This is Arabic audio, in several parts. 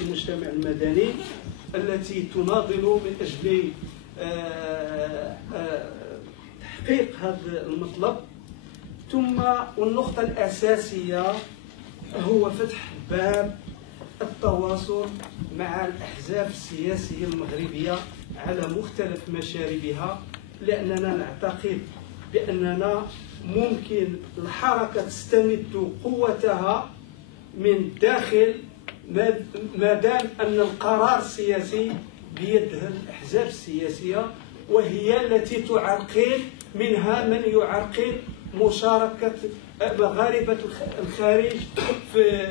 المجتمع المدني التي تناضل من أجل تحقيق هذا المطلب. ثم والنقطة الأساسية هو فتح باب التواصل مع الأحزاب السياسية المغربية على مختلف مشاربها، لأننا نعتقد بأننا ممكن الحركة تستمد قوتها من داخل ما دام أن القرار السياسي بيد الأحزاب السياسية، وهي التي تعرقل، منها من يعرقل مشاركة مغاربة الخارج في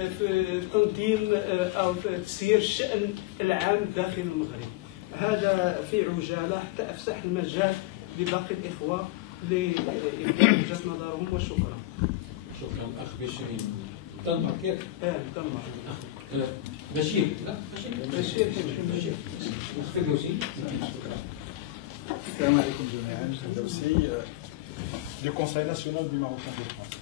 تنظيم أو في تسيير الشأن العام داخل المغرب. هذا في عجالة حتى أفسح المجال لباقي الإخوة لإبداء وجهة نظرهم، وشكرا. شكرا أخ بشير. تنمر كيف؟ تنمر. بشير. بشير. Salam alaikum jami'an, Firdausi, du Conseil national du Maroc de France.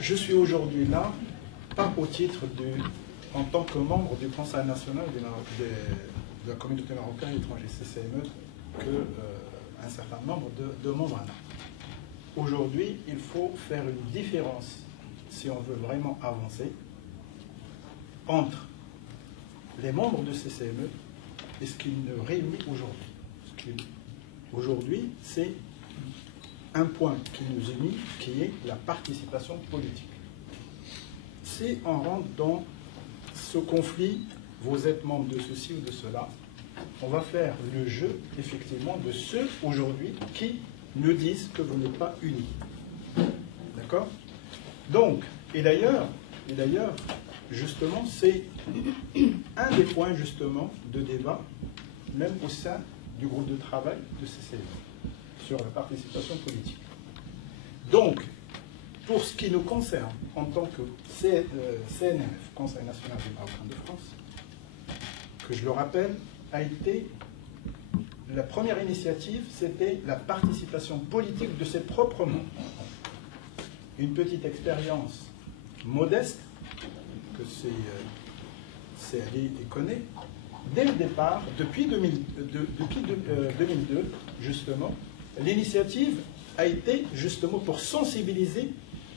Je suis aujourd'hui là, pas au titre en tant que membre du Conseil national de la communauté marocaine étrangère CCME, qu'un certain nombre de membres là. Aujourd'hui, il faut faire une différence, si on veut vraiment avancer, entre les membres de CCME et ce qui nous réunit aujourd'hui. Aujourd'hui, c'est un point qui nous unit, qui est la participation politique. Si on rentre dans ce conflit, vous êtes membre de ceci ou de cela, on va faire le jeu, effectivement, de ceux aujourd'hui qui nous disent que vous n'êtes pas unis. D'accord? Donc, et d'ailleurs, justement, c'est un des points, justement, de débat, même au sein du groupe de travail de CCME, sur la participation politique. Donc, pour ce qui nous concerne, en tant que CNF, Conseil national des Marocains de France, que je le rappelle, a été la première initiative, c'était la participation politique de ses propres membres. Une petite expérience modeste, que c'est Ali et connaît, dès le départ, depuis 2002, justement, l'initiative a été justement pour sensibiliser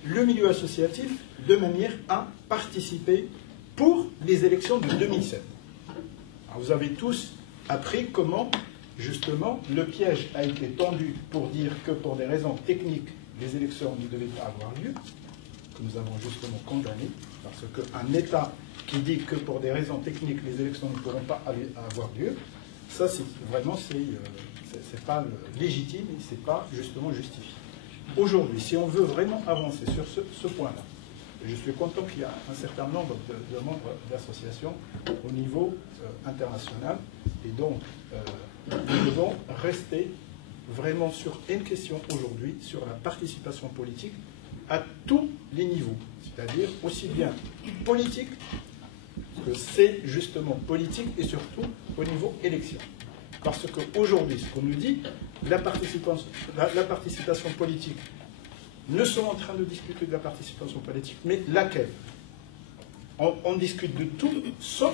le milieu associatif de manière à participer pour les élections de 2007. Alors, vous avez tous appris comment, justement, le piège a été tendu pour dire que pour des raisons techniques, les élections ne devaient pas avoir lieu, que nous avons justement condamné, parce qu'un État qui dit que pour des raisons techniques, les élections ne pourront pas avoir lieu, ça, c'est vraiment, c'est pas légitime, c'est pas justement justifié. Aujourd'hui, si on veut vraiment avancer sur ce point-là, je suis content qu'il y a un certain nombre de membres d'associations au niveau international, et donc nous devons rester vraiment sur une question aujourd'hui, sur la participation politique à tous les niveaux, c'est-à-dire aussi bien politique que c'est justement politique et surtout au niveau élection. Parce qu'aujourd'hui, ce qu'on nous dit, la participation politique, nous sommes en train de discuter de la participation politique, mais laquelle? On discute de tout sauf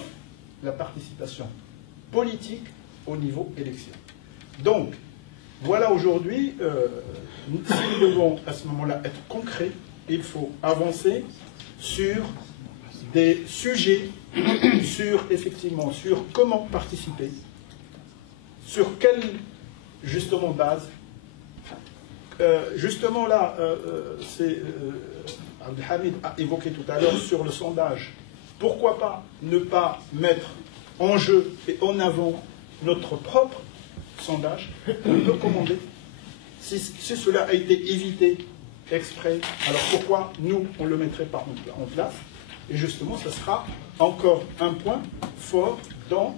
la participation politique au niveau élection. Donc, voilà aujourd'hui, si nous devons à ce moment-là être concrets, il faut avancer sur des sujets, effectivement, sur comment participer, sur quelle, justement, base. Justement là, Abdelhamid a évoqué tout à l'heure sur le sondage. Pourquoi pas ne pas mettre en jeu et en avant notre propre sondage, on peut commander. Si cela a été évité exprès, alors pourquoi nous, on ne le mettrait pas en place? Et justement, ce sera encore un point fort dans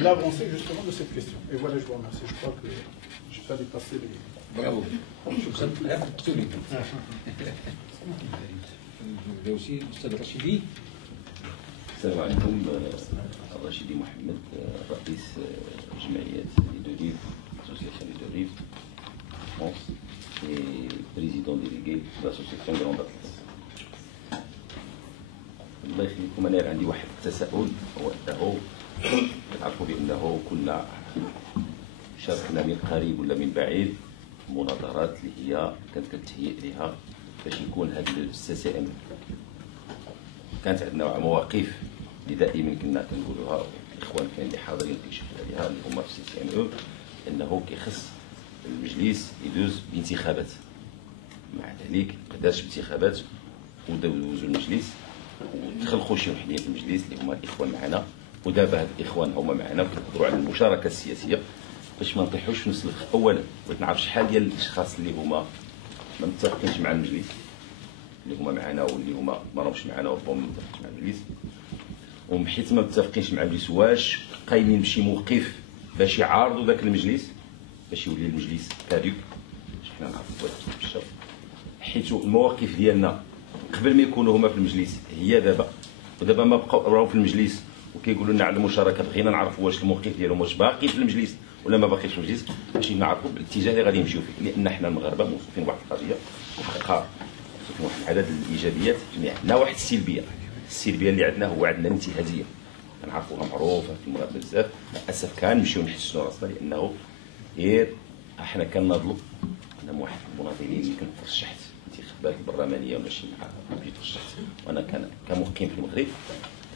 l'avancée justement de cette question. Et voilà, je vous remercie. Je crois que je n'ai pas dépassé les... برافو شكرا لا تقتلني الدوسي الاستاذ رشيدي. السلام عليكم. رشيدي محمد، رئيس جمعية ليدوليف association ليدوليف France et président délégué de l'association Grande Atlas. الله يخليكم، انا عندي واحد التساؤل، هو انه تعرفوا بانه كنا شاركنا من قريب ولا من بعيد مناظرات اللي هي كانت كتهيئ لها باش يكون هذا السي ام. كانت عندنا مواقف اللي دائما كنا كنقولوها، الاخوان كان اللي حاضرين كيشوفوا عليها اللي هما في السي ام او، انه كيخص المجلس يدوز بانتخابات. مع ذلك ما دارش بانتخابات ودوزوا المجلس وتخلقوا شي وحدين في المجلس اللي هما الاخوان معنا، ودابا هاد الاخوان هما معنا وكنهضروا على المشاركه السياسيه باش ما نطيحوش في نفس الخ. اولا بغيت نعرف شحال ديال الاشخاص اللي هما ما متفقينش مع المجلس اللي هما معنا واللي هما ما راهمش معنا وربما ما متفقينش مع المجلس، وحيت ما متفقينش مع المجلس واش قايمين بشي موقف باش يعارضوا ذاك المجلس باش يولي المجلس كادوك. باش حنا نعرفوا بالشرط، حيت المواقف ديالنا قبل ما يكونوا هما في المجلس هي دابا، ودابا ما بقاو راهو في المجلس وكيقولوا لنا على المشاركه. بغينا نعرفوا واش الموقف ديالهم واش باقي في المجلس ولا ما باقيش في المجلس باش نعرفوا الاتجاه اللي غادي نمشيو فيه، لان حنا المغاربه موصوفين بواحد القضيه وحقا موصوفين واحد العدد الايجابيات، يعني عندنا واحد السلبيه. السلبيه اللي عندنا هو عندنا الانتهازيه، كنعرفوها معروفه في المغرب بزاف. للاسف كنمشيو نحسنوا راسنا، لانه غير حنا كناضلوا. انا واحد المناضلين اللي كنت ترشحت الانتخابات البرلمانيه وماشي مع جيت ترشحت، وانا كمقيم في المغرب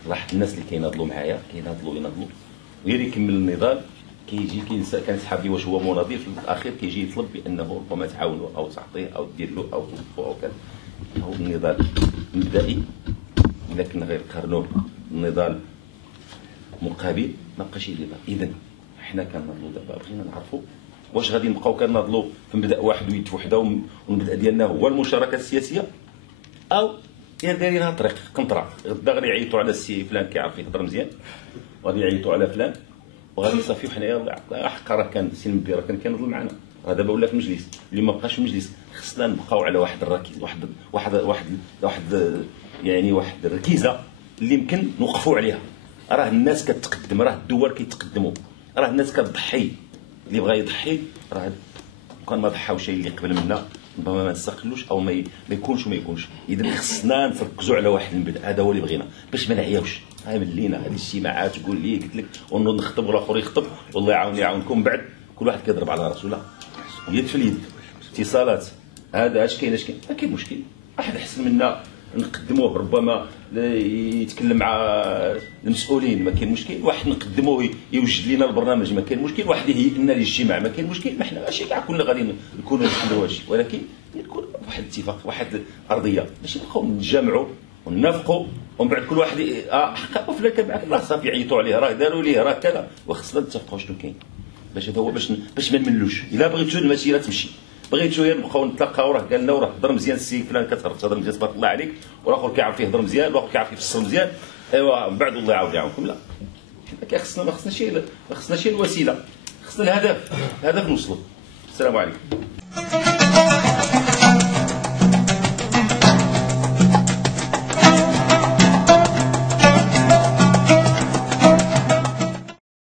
لاحظت الناس اللي كيناضلوا معايا كيناضلوا وغير يكمل النضال كيجي كنسحب لي واش هو مناضل، في الاخير كيجي يطلب بانه ربما تعاونوا او تعطيه او دير له او توقفوا او كذا. هو النضال مبدئي، الا كنا غير نقارنوه النضال مقابل ما بقاش نضال. اذا حنا كناضلوا دابا بغينا نعرفوا واش غادي نبقاو كناضلوا في مبدا واحد ويد وحده والمبدا ديالنا هو المشاركه السياسيه، او دايرين لها طريق كنطرا. غدا غادي يعيطوا على السي فلان كيعرف يهضر مزيان، وغادي يعيطوا على فلان وغادي يصافيو حنايا حقا راه كان السي المبي راه كان كينضل معنا، راه دابا ولا في المجلس. اللي ما بقاش في المجلس خصنا نبقاو على واحد الركيز، واحد الركيزه اللي يمكن نوقفوا عليها. راه الناس كتقدم، راه الدول كيتقدموا، راه الناس كتضحي. اللي بغى يضحي راه كان ما ضحاوش اللي قبل منا، ربما ما نستقلوش او ما يكونش وما يكونش. اذا خصنا نركزوا على واحد المبدا، هذا هو اللي بغينا باش ما نعياوش. ملينا هذه الاجتماعات تقول لي قلت لك ونوض نخطب والاخر يخطب والله يعاوني يعاونكم، بعد كل واحد كيضرب على راسو. لا، يد في اليد، اتصالات، هذا اش كاين ما كاين مشكل. واحد احسن منا نقدموه ربما يتكلم مع المسؤولين ما كاين مشكل، واحد نقدموه يوجد لنا البرنامج ما كاين مشكل، واحد يهيئ لنا الاجتماع ما كاين مشكل. ما حنا ماشي كاع كلنا غادي نكونوا نحلوا هذا الشيء، ولكن يكون واحد الاتفاق، واحد الارضيه، ماشي نبقاو نتجامعوا وننافقوا ومن بعد كل واحد حقا فلان كان معك راه صافي يعيطوا عليه راه داروا ليه راه كذا. وخصنا نتفقوا شنو كاين باش هذا هو باش ما نملوش. الا بغيتو المسيره تمشي، بغيتو نبقاو نتلاقاو راه قال لنا وراه هضر مزيان السي فلان كتهضر تهضر مزيان تبارك الله عليك، والاخر كيعرف يهضر مزيان والاخر كيعرف يفسر مزيان، ايوا من بعد الله يعاود يعاونكم. لا، حنا ما خصناش الوسيله، خصنا الهدف نوصلوا. السلام عليكم.